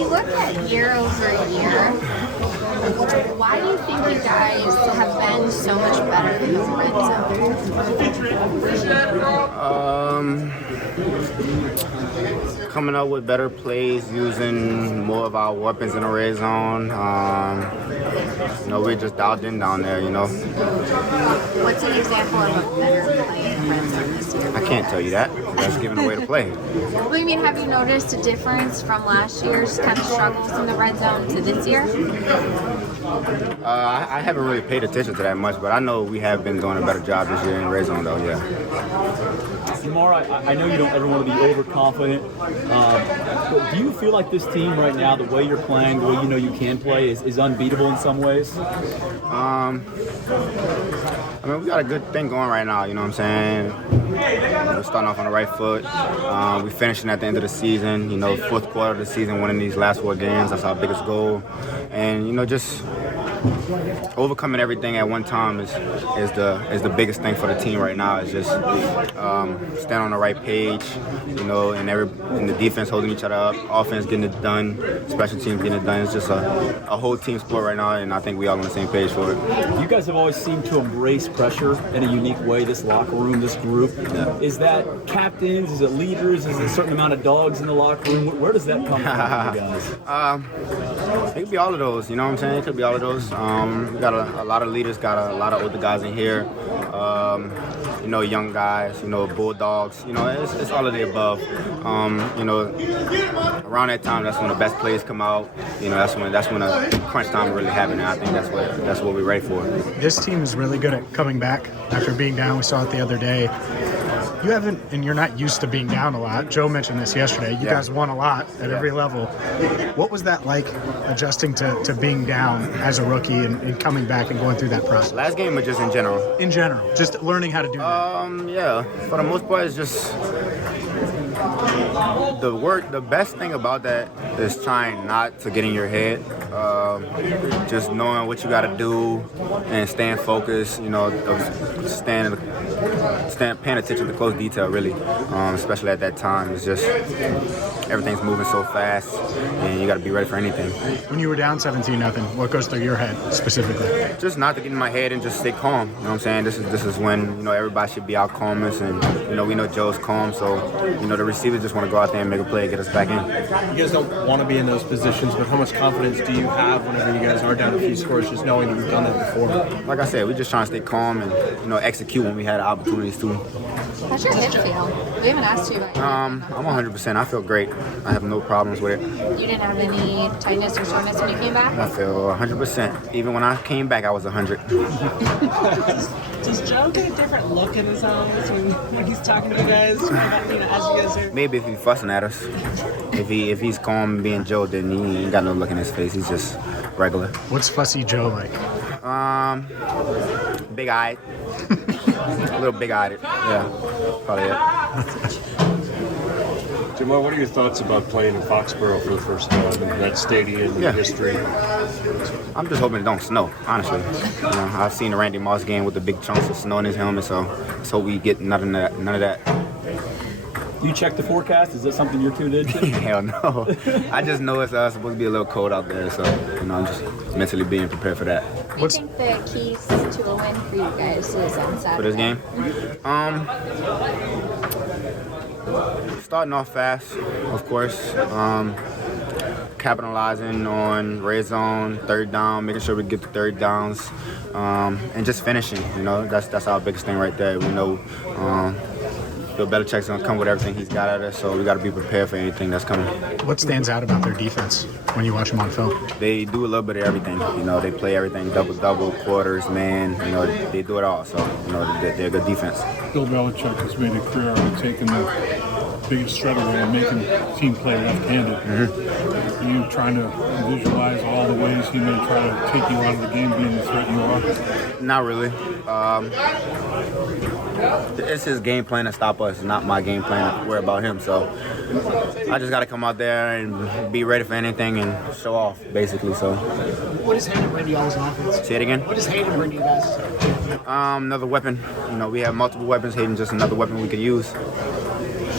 you look at year over year, why do you think you guys have been so much better in the red zone? Coming up with better plays, using more of our weapons in the red zone. We just dialed in down there, What's an example of a better play in the red zone this year? I can't tell you that. That's giving away the play. Well, I mean, have you noticed a difference from last year's kind of struggles in the red zone to this year? I haven't really paid attention to that much, but I know we have been doing a better job this year in the red zone, though, yeah. Lamar, I know you don't ever want to be overconfident, but do you feel like this team right now, the way you're playing, the way you know you can play, is unbeatable in some ways? We got a good thing going right now, you know what I'm saying? We're starting off on the right foot. We're finishing at the end of the season, fourth quarter of the season, winning these last 4 games. That's our biggest goal. And, just overcoming everything at one time is the biggest thing for the team right now. It's just staying on the right page, and the defense holding each other up, offense getting it done, special teams getting it done. It's just a whole team sport right now, and I think we all on the same page for it. You guys have always seemed to embrace pressure in a unique way, this locker room, this group. Yeah. Is that captains? Is it leaders? Is it a certain amount of dogs in the locker room? Where does that come from for you guys? It could be all of those, you know what I'm saying? It could be all of those. We got a lot of leaders, got a lot of older guys in here. Young guys, bulldogs. It's all of the above. Around that time, that's when the best plays come out. That's when a crunch time really happening. I think that's what we're ready for. This team is really good at coming back after being down. We saw it the other day. You haven't, and you're not used to being down a lot. Joe mentioned this yesterday. You guys won a lot at every level. What was that like, adjusting to being down as a rookie and coming back and going through that process? Last game or just in general? In general, just learning how to do that. Yeah. For the most part, it's just the best thing about that is trying not to get in your head. Just knowing what you got to do and staying focused. Paying attention to close detail, really, especially at that time. It's just everything's moving so fast, and you got to be ready for anything. When you were down 17-0, what goes through your head specifically? Just not to get in my head and just stay calm. You know what I'm saying? This is when everybody should be our calmest, and we know Joe's calm, so the receivers just want to go out there and make a play and get us back in. You guys don't want to be in those positions, but how much confidence do you have whenever you guys are down a few scores, just knowing that you've done that before? Like I said, we're just trying to stay calm and execute when we had opportunities to. How's your hip feel? We haven't asked you about your I'm 100%. I feel great. I have no problems with it. You didn't have any tightness or soreness when you came back? I feel 100%. Even when I came back, I was 100. Does Joe get a different look in his eyes when he's talking to you guys? As you guys are... Maybe if he's fussing at us. If he's calm and being Joe, then he ain't got no look in his face. He's just regular. What's Fussy Joe like? Big-eyed. A little big-eyed. Yeah, probably it. Jamal, what are your thoughts about playing in Foxborough for the first time in that stadium and history? I'm just hoping it don't snow, honestly. I've seen the Randy Moss game with the big chunks of snow in his helmet, so let's hope we get none of that. Do you check the forecast? Is that something you're tuned into? Hell no. I just know it's supposed to be a little cold out there, so I'm just mentally being prepared for that. What do you think the keys to a win for you guys is on Saturday? For this game? Starting off fast, of course. Capitalizing on red zone, third down, making sure we get the third downs, and just finishing. That's our biggest thing right there. We know Bill Belichick's gonna come with everything he's got at us, so we got to be prepared for anything that's coming. What stands out about their defense when you watch them on film? They do a little bit of everything. They play everything, double, quarters, man. They do it all. So they're a good defense. Bill Belichick has made a career out of taking the biggest threat away and making the team play left-handed. Mm-hmm. Are you trying to visualize all the ways he may try to take you out of the game, being the threat you are? Not really. It's his game plan to stop us. It's not my game plan to worry about him. So I just got to come out there and be ready for anything and show off, basically. So. What does Hayden bring to y'all's offense? Say it again? What does Hayden bring to you guys? Another weapon. We have multiple weapons. Hayden just another weapon we could use.